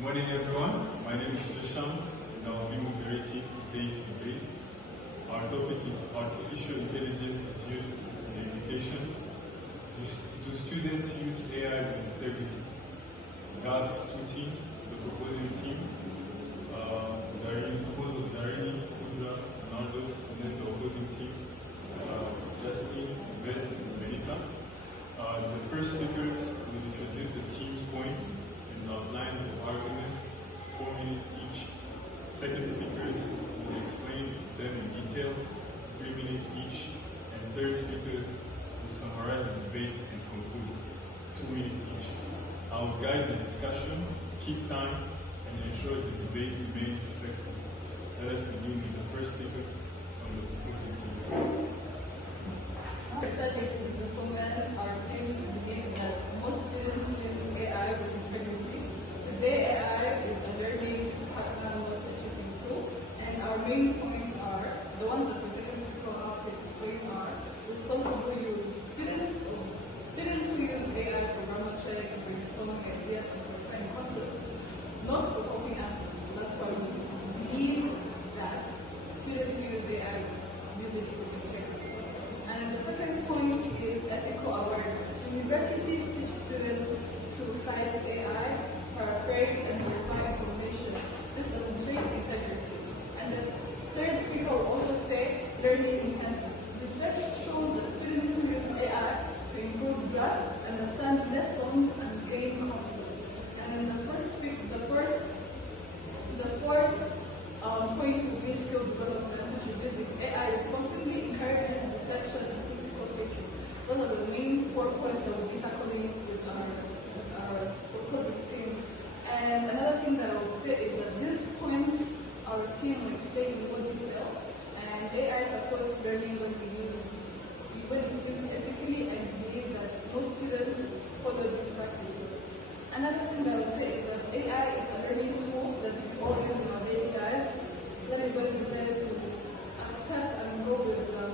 Good morning, everyone. My name is Josham, and I'll be moderating today's debate. Our topic is artificial intelligence is used in education. Do students use AI with integrity? We have two teams, the proposing team, Darini, Kudra, and Ardos, and then the opposing team, Justin, Vet, and Benita. The first speakers will introduce the team's points and outline the arguments, 4 minutes each. Second speakers will explain them in detail, 3 minutes each. And third speakers will summarize the debate and conclude, 2 minutes each. I will guide the discussion, keep time, and ensure the debate remains respectful. Let us begin with the first speaker on the proposing team. Our team believes that most students use AI with integrity. Today, AI is a learning partner with a teaching tool, and our main points are the ones that the second speaker will have to explain are responsible use. Students who use AI for grammar checks, brainstorming ideas, and preparing concepts, not for copying answers. So that's why we believe that students who use AI use it with integrity. And the second point is ethical awareness. Universities teach students to cite AI, paraphrase, and verify information. This demonstrates integrity. And the third speaker will also say learning enhancement. Research shows that students who use AI to improve drafts, understand lessons, and gain confidence. And then the fourth point will be skill development, which is using AI responsibly, encourages reflection and critical thinking. Those are the main 4 points that we'll be tackling with our opposing team. And another thing that I will say is that these points our team will explain in more detail. And AI supports learning when it's used ethically, and we believe that most students follow these practices. Another thing that I would say is that AI is a learning tool that we all use in our daily lives. So that is why we decided to accept and go with the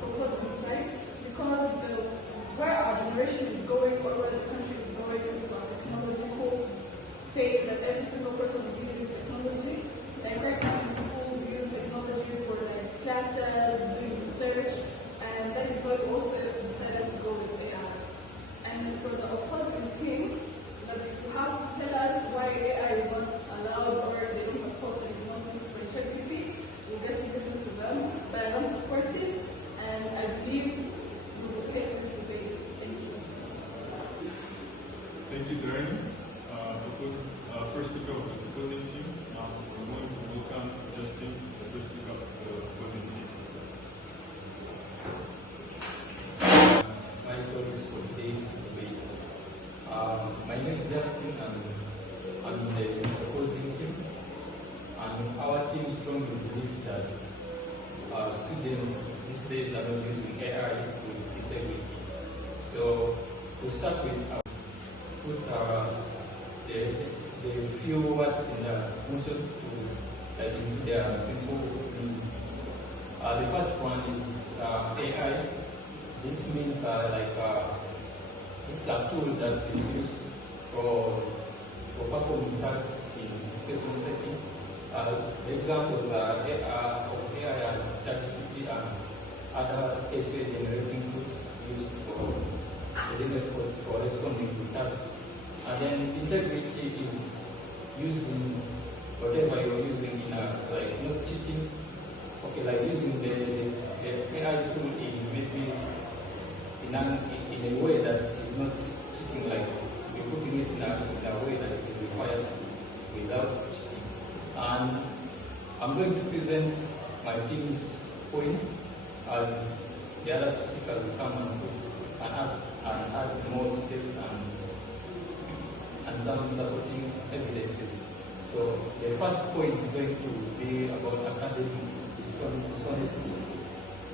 proposal side, because where our generation is going, or where the country is going, is about technological phase that every single person is using technology. Like right now in schools, we use technology for like classes, doing research, and that is why we also decided to go with AI. And for the opposing team, that you have to tell us why AI is not allowed or they don't support that it's not used for integrity. We'll get to listen to them, but I don't support it, and I believe we will take this debate. Thank you. Thank you, Darren. First speaker of the opposing team. Now we're going to welcome Justin, the first speaker of the opposing team. My story is for today's debate. My name is Justin, and I'm the opposing team. And our team strongly believes that students these days are not using AI with integrity. So to start with, put the few words in the motion to into their simple meanings. The first one is AI. This means it's a tool that is used for performing tasks in education setting. The examples are AI and ChatGPT and other essay generating tools used for responding to tasks. And then integrity is using whatever you're using in like not cheating. Okay, like using the AI tool in maybe in a way that is not cheating, like you're putting it in a way that is required without cheating. And I'm going to present my team's points as the other speakers will come and add more details and some supporting evidences. So the first point is going to be about academic dishonesty.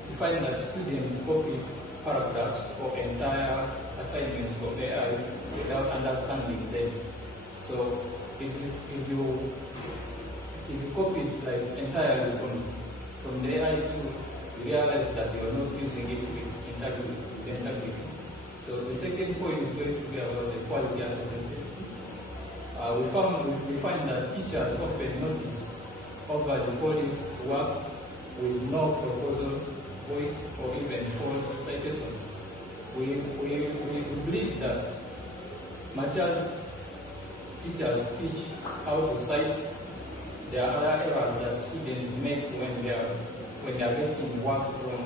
We find that students copy paragraphs or entire assignments of AI without understanding them. So if you copy it like entirely from the AI tool, you realize that you are not using it with integrity. So the second point is going to be about the quality and safety. we find that teachers often notice over the police work with no proposal, voice, or even false citations. We believe that much as teachers teach how to cite, there are other errors that students make when they are getting work from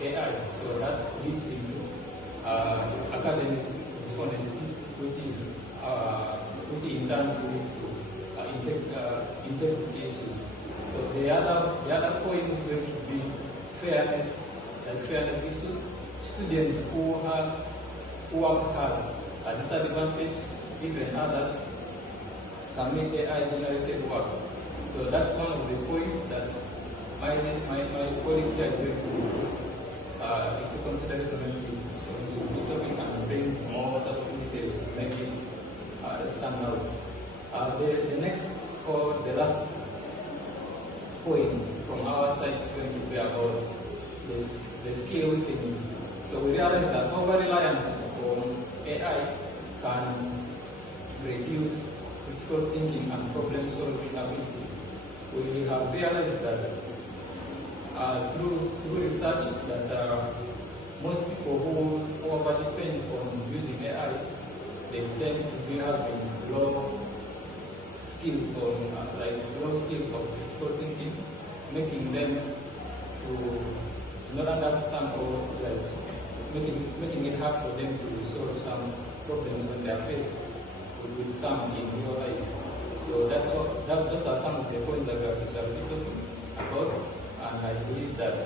AI. So that leads into academic dishonesty, which in turn leads to integrity issues. So the other point is going to be fairness issues. Students who work hard are disadvantaged, even others submit AI-generated work. So that's one of the points that my colleague here is going to put into consideration. So we should be talking and bring more sort of details to make it stand out. The next or the last point from our side is going to be about the skill weakening. So we realize that over-reliance on AI can reduce critical thinking and problem-solving abilities. We have realized that through research that most people who over-depend on using AI, they tend to be having low skills of critical thinking, making them to not understand or making it hard for them to solve some problems when they are faced with some in real life. So those are some of the points that we have been talking about, and I believe that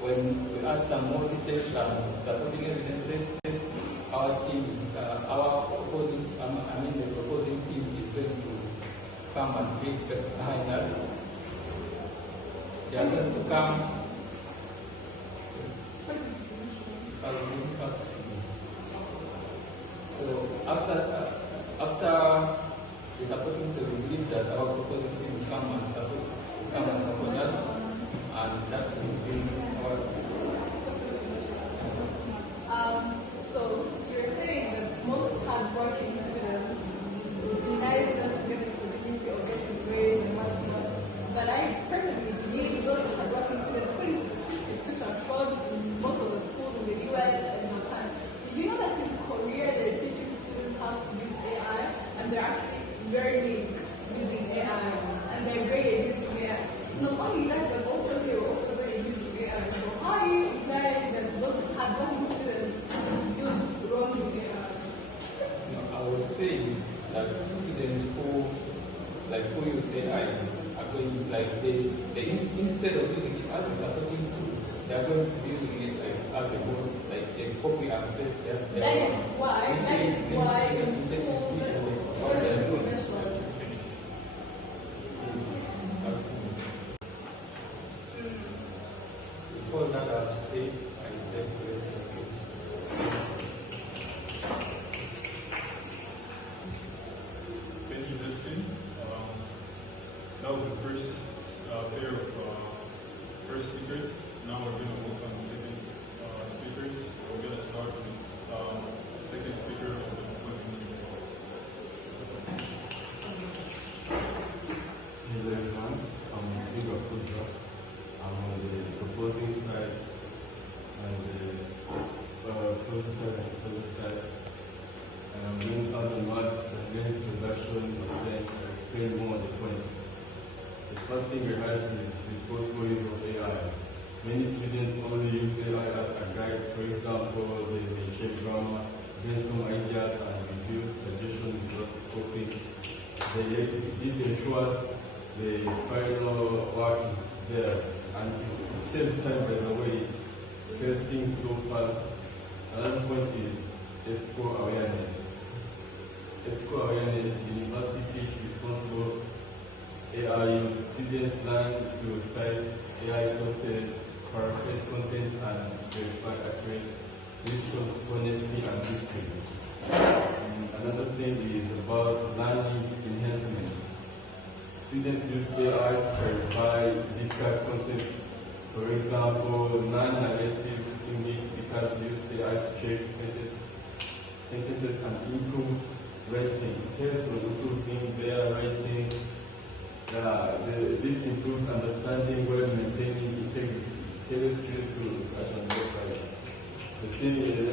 when we add some more details and supporting evidences, our team, the proposing team is going to come and be behind us. They are going to come. So after the supporting team, we believe that our proposing team will come and support us, and that will be our. So you're saying that most hardworking students would be nice not to get the opportunity of getting grades and whatnot. But I personally believe those hardworking students, according to statistics which are found in most of the schools in the US and Japan, did you know that in Korea they're teaching students how to use AI, and they're actually learning using AI, and they're great at using AI. Not only that, but also they're also great at using AI. So how are you implying that those hardworking students use wrong AI? I was saying that students who use AI are going instead of using it as a supporting tool, they are going to be using it as a whole, like a copy and paste. That is why in schools they're professionals. Before that, I've said I take question, please. Thank you, Justin. That was the first pair of first speakers. Now we're going to work on the second speakers. We're going to start with the second speaker of the proposing team. Hello everyone, I'm Siva Kudra. I'm on the proposing side and the proposing side. And I'm doing other maths and then introduction and then explain more on the points. The first thing we have is disposable use of AI. Many students only use AI as a guide. For example, they check grammar, brainstorm ideas and review suggestions just copying. This ensures the final work is there and it saves time by the way because things go fast. Another point is ethical awareness. Ethical awareness, the university teach responsible AI use. Students learn to cite AI sources, paraphrase content and verify accuracy, which shows honesty and history. Another thing is about learning enhancement. Students use AI to clarify difficult concepts. For example, non-narrative English speakers use AI to check sentences and improve writing. It helps in improving This improves understanding while maintaining integrity. Taylor Swift to Russian websites. The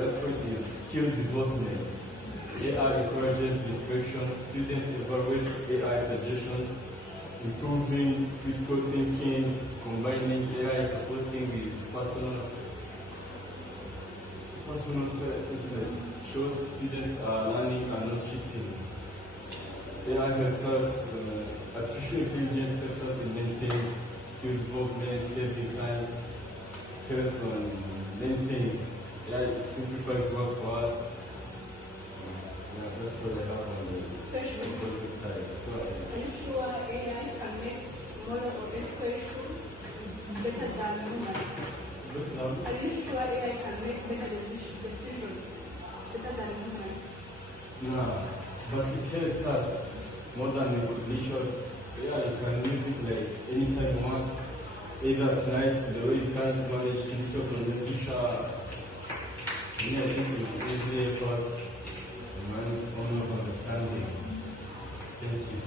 last point is skill development. AI encourages reflection. Students evaluate AI suggestions, improving critical thinking, combining AI supporting with personal insights shows students are learning and not cheating. AI helps us, artificial intelligence helps us to maintain skill development, saving time, helps on maintain. AI simplifies work for us. Yeah, that's what I have on the positive side. Go ahead. Are you sure AI can make model or equation better than human? Are you sure AI can make better decision better than human? No, but it helps us more than the cognition. Yeah, you can use it like anytime you want, either at night, the way you can't manage TikTok or Netflix. Me, I think it's easier for us to manage on of understanding. Thank you.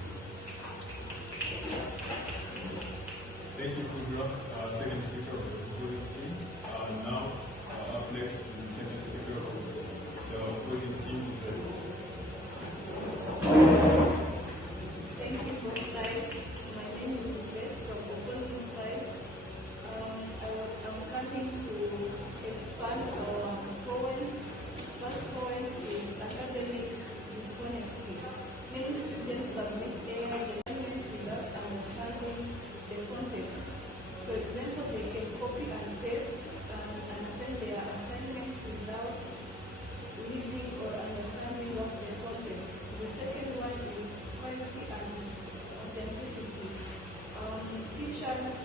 Thank you, Kudra, second speaker of the opposing team. Now, up next, the second speaker of the opposing team. Thank you both sides. My name is Yvette from the opposing side. I'm coming to expand on points. First point is academic dishonesty. Many students submit AI assignments without understanding the context. For example, they can copy and paste and send their assignment without reading or understanding what's the context. The second one is quality and authenticity. Teachers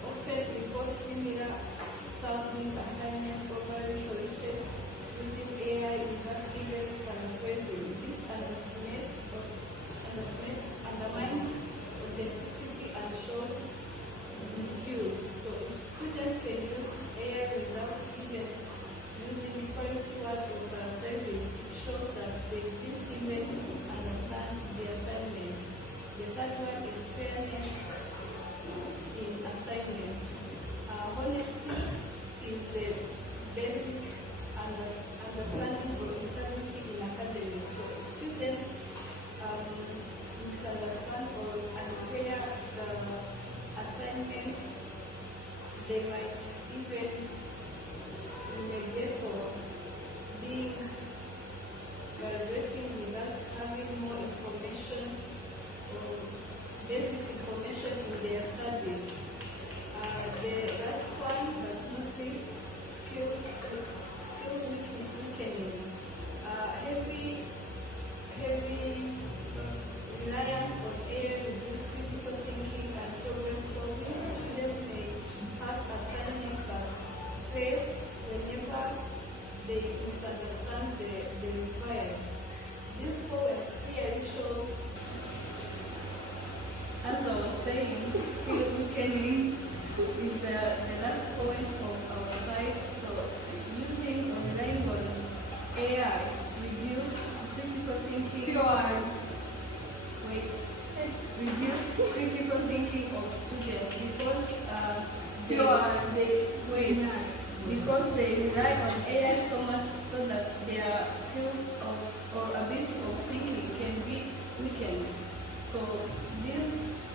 often report similar sounding assignments overly polished using AI without even paraphrasing. This underestimates undermines authenticity and shows misuse. So if students can use AI without even using quality words or paraphrasing, it shows that they didn't even understand the assignment. The third one is fairness in assignments. Honesty is the basic understanding of integrity in academics. So if students misunderstand or unfair the assignments, they might even negate or being graduating without having more information or basic information in their studies. The last one, but not least, skills weakening. Heavy reliance on AI reduces critical thinking and problem solving. Students may pass assignments but fail whenever they misunderstand the required. This poem clearly shows, as I was saying, skill weakening is the last point of our side. So using or relying on AI reduce critical thinking. Reduce critical thinking of students because because they rely on AI so much so that their skills or ability of thinking can be weakened. So this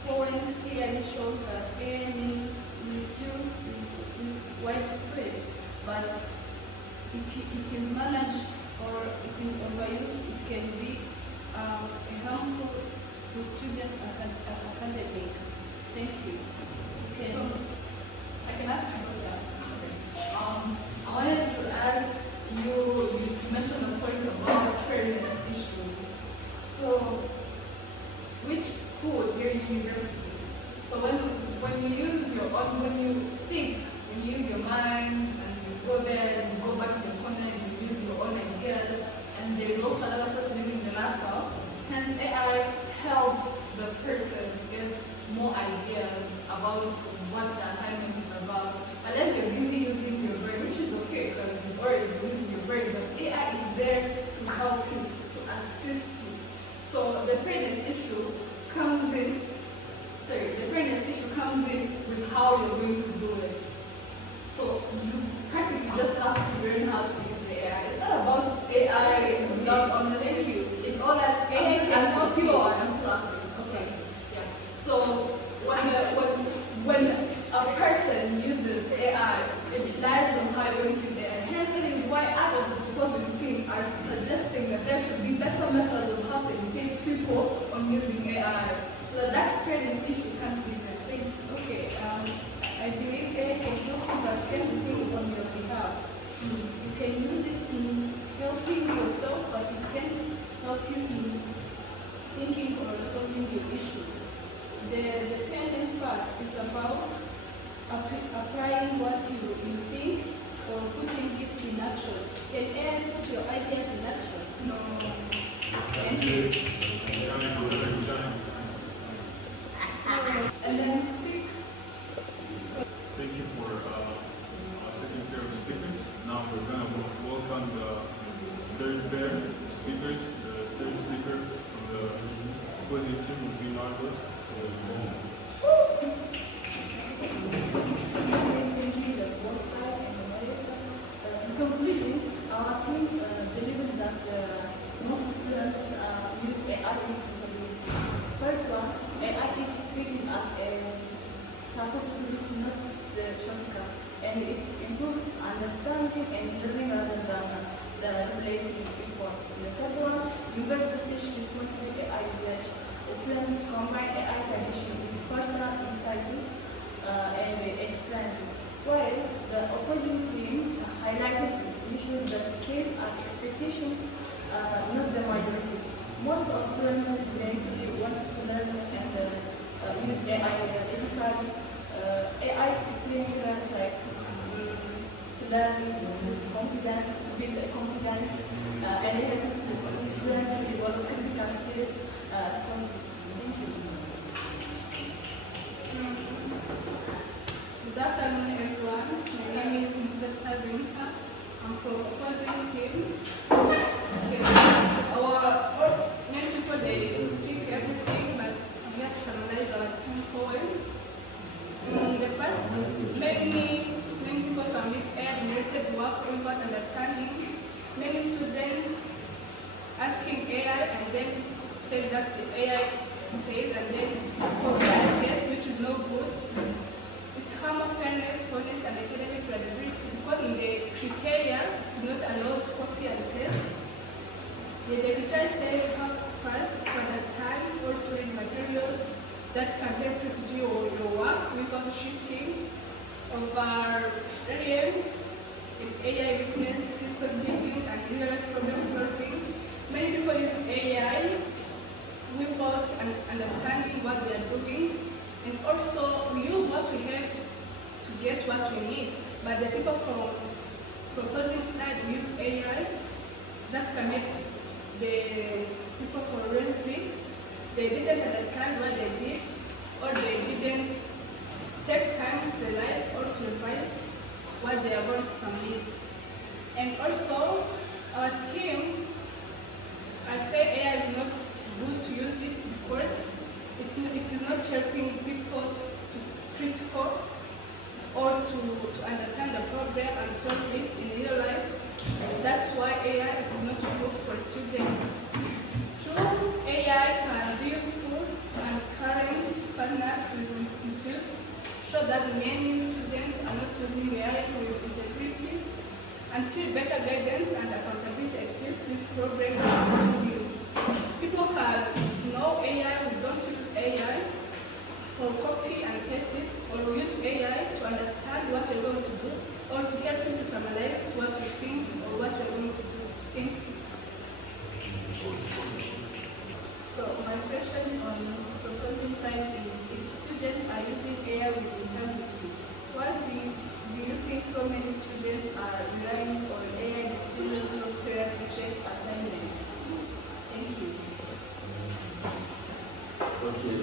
point clearly shows that AI misuse is widespread, but if it is managed or it is overused, it can be harmful to students academic. Thank you. So, I can ask my question. I wanted to ask you mentioned a point about fairness issues. So, which school, your university? So when you use your own, when you use your mind and you go there and you go back in the corner and you use your own ideas, and there's also another person using the laptop, hence AI helps the person to get more ideas about what the assignment is about. Unless you're busy using your brain, which is okay because you're already using your brain, but AI is there to help you, to assist you. So So the fairness issue comes in. The fairness issue comes in with how you're going to do it. So you practically just have to learn how to use the AI. It's not about AI without honesty. It's all that AI can help you. I'm still asking. Okay. Yeah. So when a person uses AI, it relies on how you're going to use AI. Hence, it is why us as the proposing team are suggesting that there should be better methods of how to educate people on using AI, so that fairness issue can't be there. Okay, I believe AI can help you understand things on your behalf. You can use it in helping yourself, but it can't help you in thinking or solving your issue. The fairness part is about applying what you think or putting it in action. Can AI put your ideas in action? No. Thank you. And then speak. Thank you for our second pair of speakers. Now we're going to welcome the third pair of speakers. The third speaker from the opposing team will be Marcos. In conclusion, our team believes that most students use AI instinctively. First one, AI is treated as a support tool, not the shortcut, and it improves understanding and learning rather than replacing effort. The third one, universities responsible AI usage. Students combine AI suggestion with personal insights and experiences, while the opposing team highlighted issues that case and expectations, not the majorities. Most of students genuinely want to learn and use AI ethically. AI stimulates like learning, with confidence, build confidence, and helps students to develop critical skills responsibly. Thank you. Good afternoon, everyone. My name is Mrs. Tabinta. I'm from opposing team. Okay. Many people they speak everything, but I'm here to summarize our team points. The first, many people submit AI-related work without understanding. Many students asking AI and then say that the AI said and then provide test, which is no good. It's harm of fairness, honest, and academic credibility because in the criteria it's not allowed to copy and paste. The criteria says you have first to understand or to read materials that can help you to do your work without cheating, of our variance in AI weakness, critical thinking, and real life problem solving. Many people use AI without understanding what they are doing, and also we use what we have to get what we need. But the people from proposing side use AI that can make the people from risk. They didn't understand what they did, or they didn't take time to realize or to revise what they are going to submit. And also, our team, I say AI is not good to use it because it is not helping people to critical or to understand the problem and solve it in real life. That's why AI is not good for students. Through AI can be useful and current partners with issues show that many students are not using AI with integrity. Until better guidance and accountability exists, this program will continue. People can know AI, we don't use AI for copy and paste it, or we use AI to understand what you're going to do, or to help you to summarize what you think or what you're going to do. Thank you. So my question on proposing side is, if students are using AI with integrity, what do you think so many students are relying on AI decision software to check assignments? Thank you. Okay,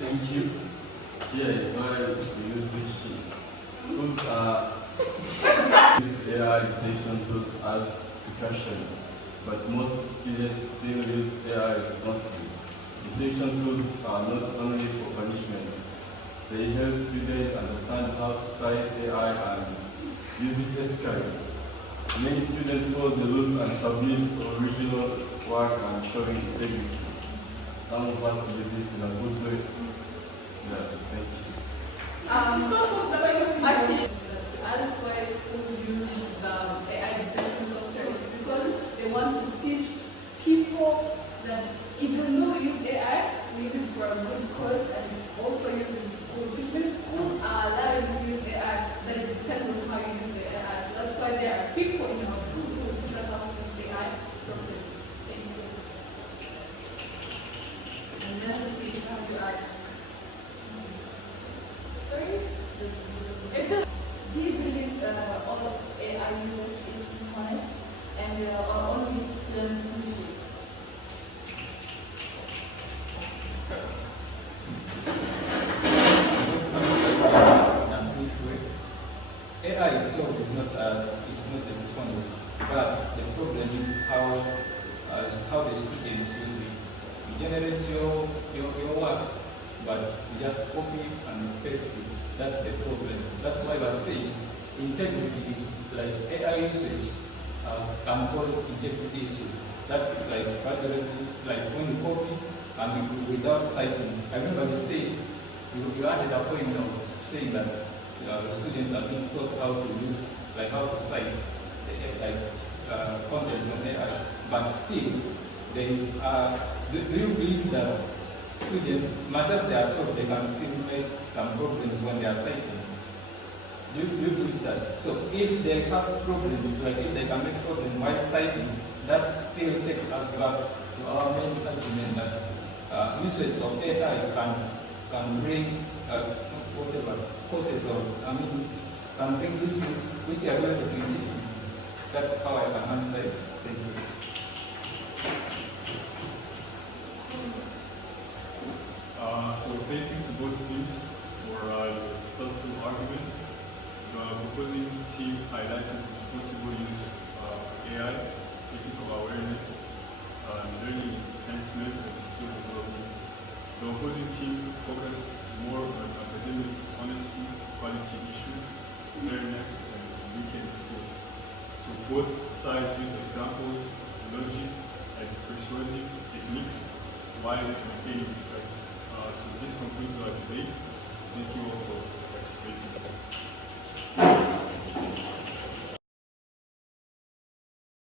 thank you. Here is why we use this sheet. Schools are use AI detection tools as precaution, but most students still use AI responsibly. Detection tools are not only for punishment. They help students understand how to cite AI and use it ethically. Many students follow the rules and submit original work and showing integrity. Some of us use it in a good way. Yeah, thank you. Actually, that's why schools use the AI detection software is because they want to teach people that if you know use AI, use it for a good cause, and it's also used in schools. Which means schools are allowed to use AI, but it depends on how you use the AI. So that's why there are people in our schools who will teach us how to use AI properly. Thank you. And then we have to ask. Sorry? You're still. Do you believe all of AI usage is dishonest and only students use it? AI itself is not dishonest, but the problem is how the students use it. You generate your work, but you just copy and paste it. That's the problem. That's why I say integrity is like AI usage can cause integrity issues. That's like plagiarism, like when you copy and without citing. I remember you say you added a point of saying that the students are being taught how to use, like how to cite content from AI, but still there is. Do you believe that students, much as they are taught, they can still make some problems when they are citing? Do you believe that? So if they have problems, like if they can make problems while citing, that still takes us back to our main argument that usage of AI can bring whatever causes or can bring issues which are related to it. That's how I can answer it. Thank you. So thank you to both teams for thoughtful arguments. The opposing team highlighted responsible use of AI, technical awareness, learning enhancement, and skill development. The opposing team focused more on academic dishonesty, quality issues, fairness, and weekend skills. So both sides used examples, logic, and persuasive techniques while maintaining respect. So this concludes our debate. Thank you all for participating.